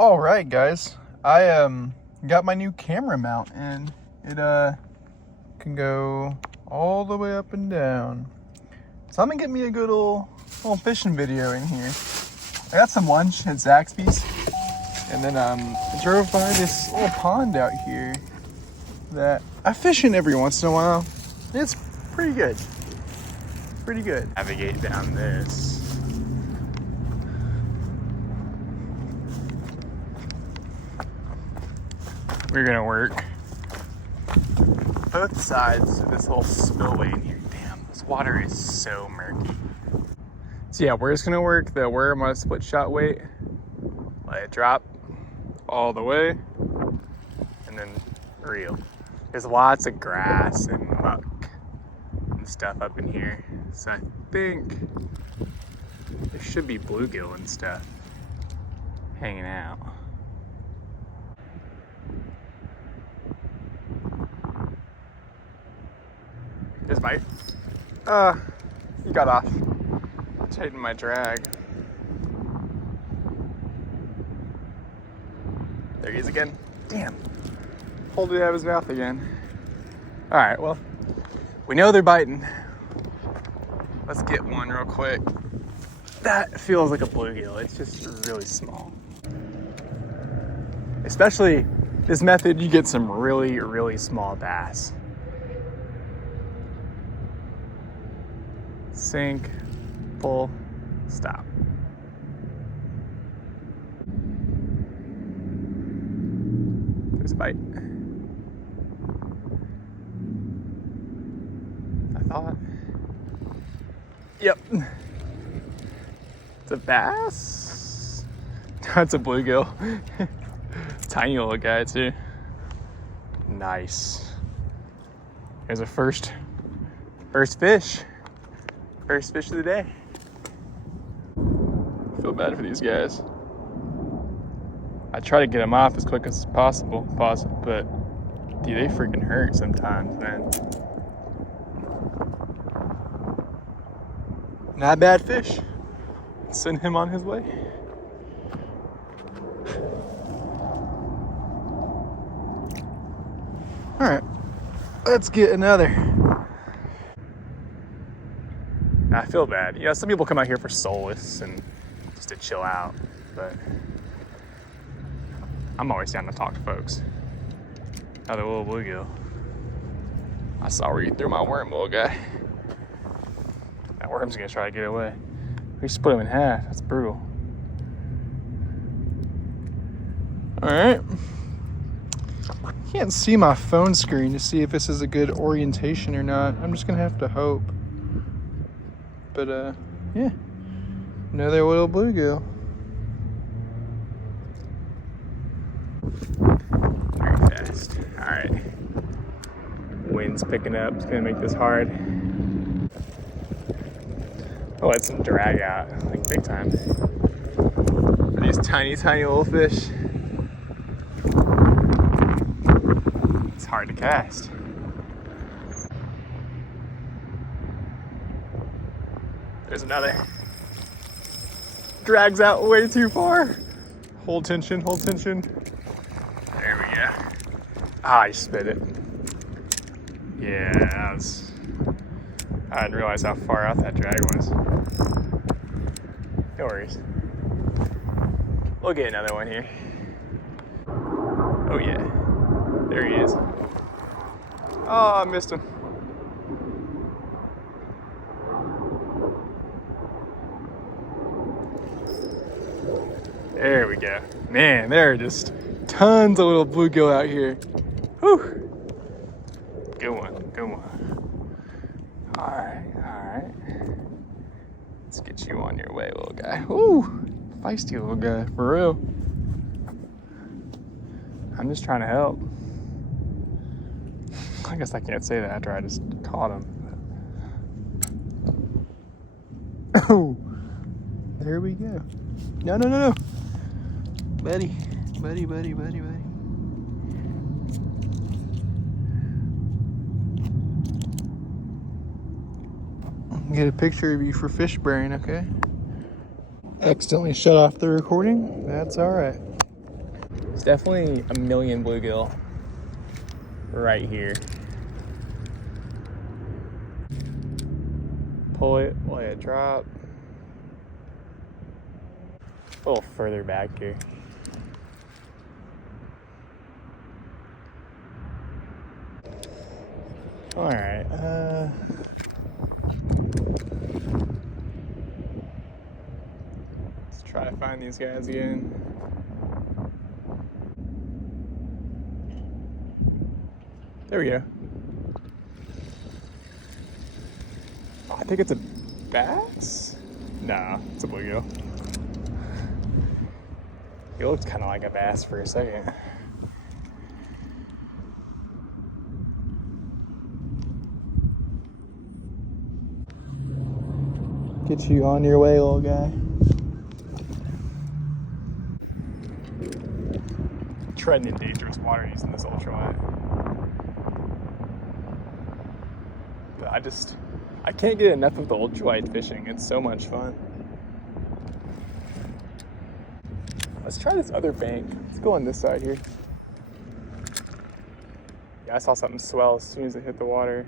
All right, guys. I got my new camera mount, and it can go all the way up and down. So I'm gonna get me a good little fishing video in here. I got some lunch at Zaxby's, and then I drove by this little pond out here that I fish in every once in a while. It's pretty good. Pretty good. Navigate down this. We're gonna work both sides of this little spillway in here. Damn, this water is so murky. So yeah, we're just gonna work the worm on a split shot weight, let it drop all the way, and then reel. There's lots of grass and muck and stuff up in here. So I think there should be bluegill and stuff hanging out. His bite. He got off. It's hitting my drag. There he is again. Damn. Pulled it out of his mouth again. Alright, well, we know they're biting. Let's get one real quick. That feels like a bluegill. It's just really small. Especially this method, you get some really, really small bass. Sink, pull, stop. There's a bite. I thought. Yep. It's a bass. That's a bluegill. Tiny little guy too. Nice. Here's our first fish. First fish of the day. I feel bad for these guys. I try to get them off as quick as possible, but dude, they freaking hurt sometimes, man. Not bad fish. Send him on his way. All right, let's get another. I feel bad. You know, some people come out here for solace and just to chill out, but I'm always down to talk to folks. Another little bluegill. I saw where you threw my worm, little guy. That worm's gonna try to get away. We split him in half. That's brutal. All right. Can't see my phone screen to see if this is a good orientation or not. I'm just gonna have to hope. But yeah, another little bluegill. Very fast. All right. Wind's picking up. It's gonna make this hard. Oh, let some drag out, like big time. For these tiny, tiny little fish. It's hard to cast. There's another. Drags out way too far. Hold tension, hold tension. There we go. Ah, I spit it. Yeah, that was... I didn't realize how far out that drag was. No worries. We'll get another one here. Oh yeah. There he is. Oh, I missed him. There we go. Man, there are just tons of little bluegill out here. Whew. Good one, good one. All right. Let's get you on your way, little guy. Ooh, feisty little guy, for real. I'm just trying to help. I guess I can't say that after I just caught him. Oh, there we go. No. Buddy. Get a picture of you for fish brain, okay? Accidentally shut off the recording. That's all right. It's definitely a million bluegill right here. Pull it, let it drop. A little further back here. All right. Let's try to find these guys again. There we go. Oh, I think it's a bass? Nah, it's a bluegill. He looked kind of like a bass for a second. Get you on your way, little guy. Treading in dangerous water using this ultralight. But I can't get enough of the ultralight fishing. It's so much fun. Let's try this other bank. Let's go on this side here. Yeah, I saw something swell as soon as it hit the water.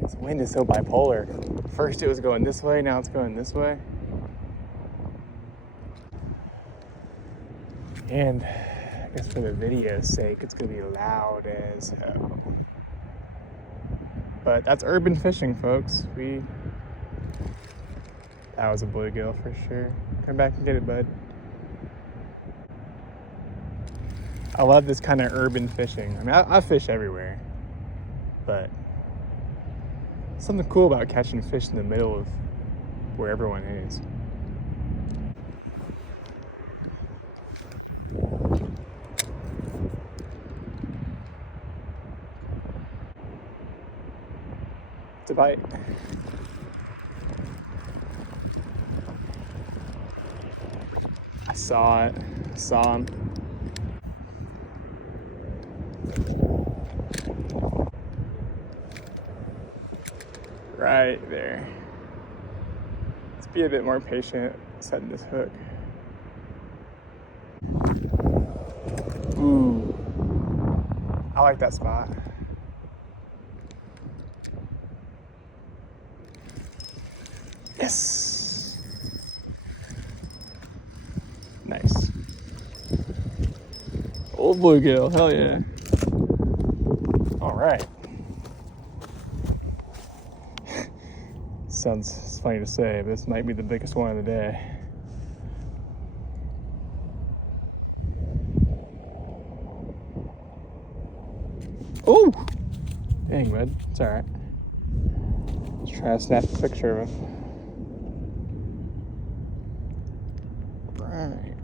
This wind is so bipolar. First it was going this way, now it's going this way. And I guess for the video's sake, it's gonna be loud as hell. But that's urban fishing, folks. That was a bluegill for sure. Come back and get it, bud. I love this kind of urban fishing. I mean, I fish everywhere, but something cool about catching fish in the middle of where everyone is. It's a bite. I saw it. I saw him. Right there. Let's be a bit more patient setting this hook. Ooh. I like that spot. Yes. Nice. Old bluegill, hell yeah. All right. Sounds funny to say, but this might be the biggest one of the day. Oh! Dang, bud. It's all right. Let's try to snap a picture of him. Right.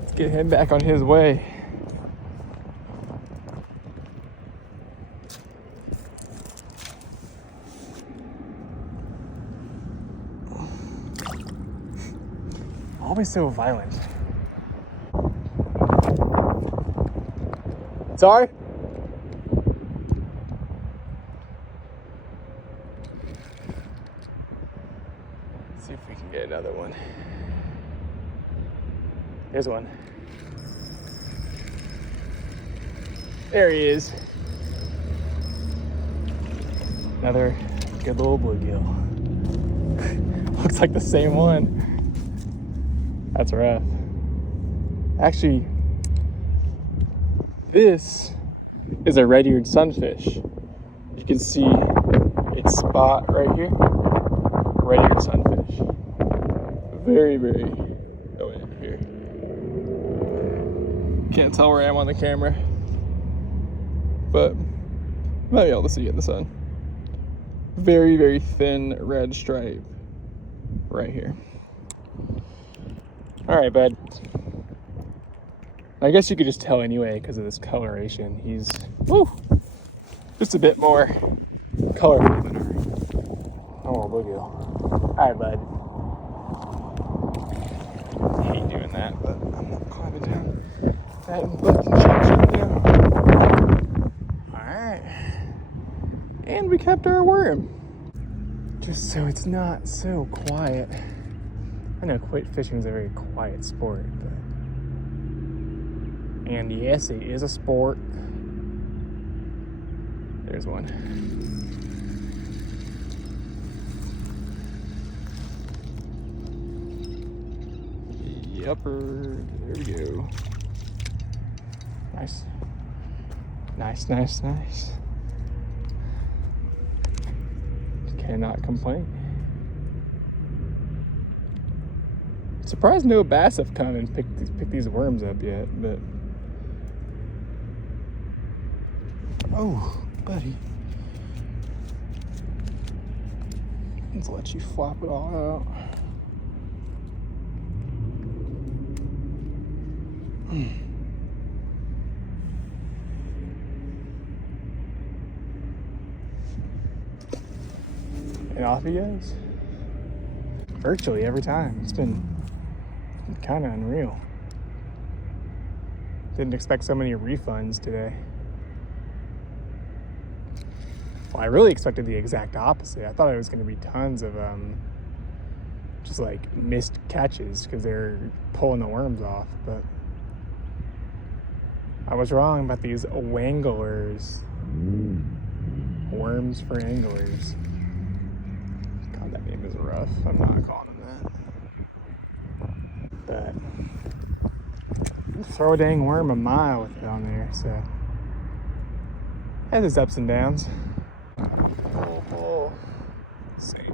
Let's get him back on his way. Always so violent. Sorry? Let's see if we can get another one. Here's one. There he is. Another good little bluegill. Looks like the same one. That's rough. Actually, this is a red-eared sunfish. You can see its spot right here. Red-eared sunfish. Very, very. Oh, wait, here. Can't tell where I am on the camera, but you might be able to see it in the sun. Very, very thin red stripe right here. All right, bud. I guess you could just tell anyway because of this coloration. He's just a bit more colorful than our normal bluegill. All right, bud. I hate doing that, but I'm not climbing down that fucking shit down. All right, and we kept our worm, just so it's not so quiet. I know fishing is a very quiet sport, but... And yes, it is a sport. There's one. Yupper. There we go. Nice. Nice, nice, nice. Cannot complain. Surprised no bass have come and picked these worms up yet, but... Oh, buddy. Let's let you flop it all out. And off he goes. Virtually every time. It's been kind of unreal. Didn't expect so many refunds today. Well, I really expected the exact opposite. I thought it was going to be tons of just like missed catches because they're pulling the worms off, but I was wrong about these wanglers. Worms for anglers. God, that name is rough. I'm not calling them that. But throw a dang worm a mile with it on there, so has its ups and downs. Oh, sink.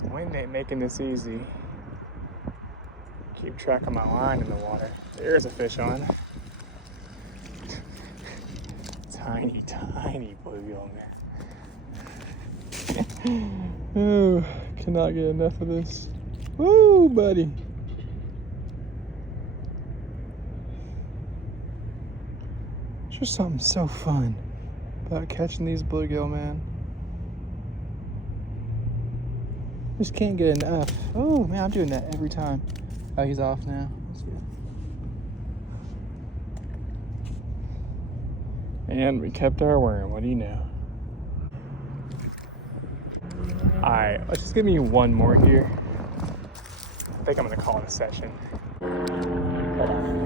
This wind ain't making this easy. Keep track of my line in the water. There's a fish on. Tiny, tiny bluegill, man. Oh, cannot get enough of this. Woo, buddy. There's just something so fun about catching these bluegill, man. Just can't get enough. Oh, man, I'm doing that every time. Oh, he's off now. That's good. And we kept our worm. What do you know? Alright, let's just give me one more here. I think I'm gonna call it a session. Hold on.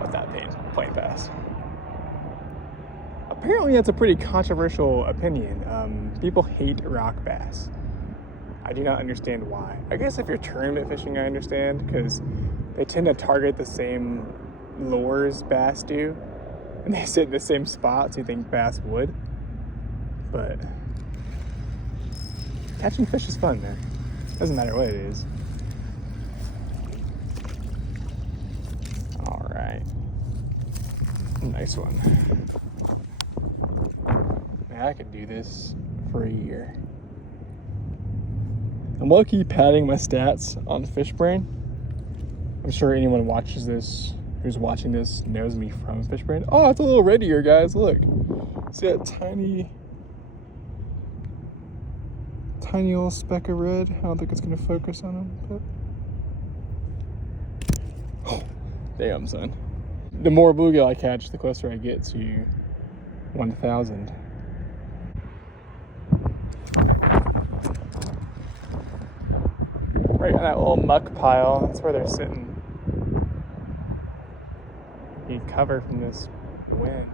What's that playing fast? Apparently that's a pretty controversial opinion. People hate rock bass. I do not understand why. I guess if you're tournament fishing, I understand, because they tend to target the same lures bass do, and they sit in the same spots you think bass would. But catching fish is fun, man. Doesn't matter what it is. All right, nice one. Man, I could do this for a year. I'm low-key padding my stats on Fishbrain. I'm sure anyone watches this, who's watching this, knows me from Fishbrain. Oh, it's a little red ear, guys. Look, see that tiny little speck of red? I don't think it's gonna focus on him, but oh, damn, son. The more bluegill I catch, the closer I get to 1,000. Right on that little muck pile, that's where they're sitting. You cover from this wind.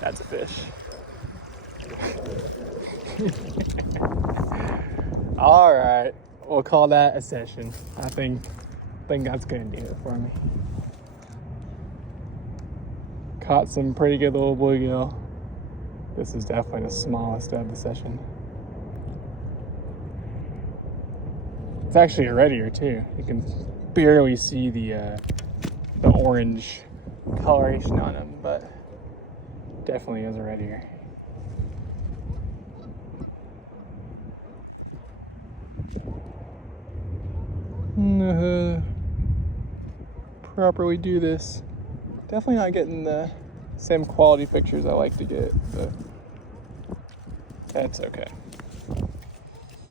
That's a fish. All right, we'll call that a session. I think that's gonna do it for me. Caught some pretty good little bluegill. This is definitely the smallest of the session. It's actually a red ear too. You can barely see the orange coloration on him, but definitely is a red ear. Properly do this. Definitely not getting the same quality pictures I like to get, but that's okay.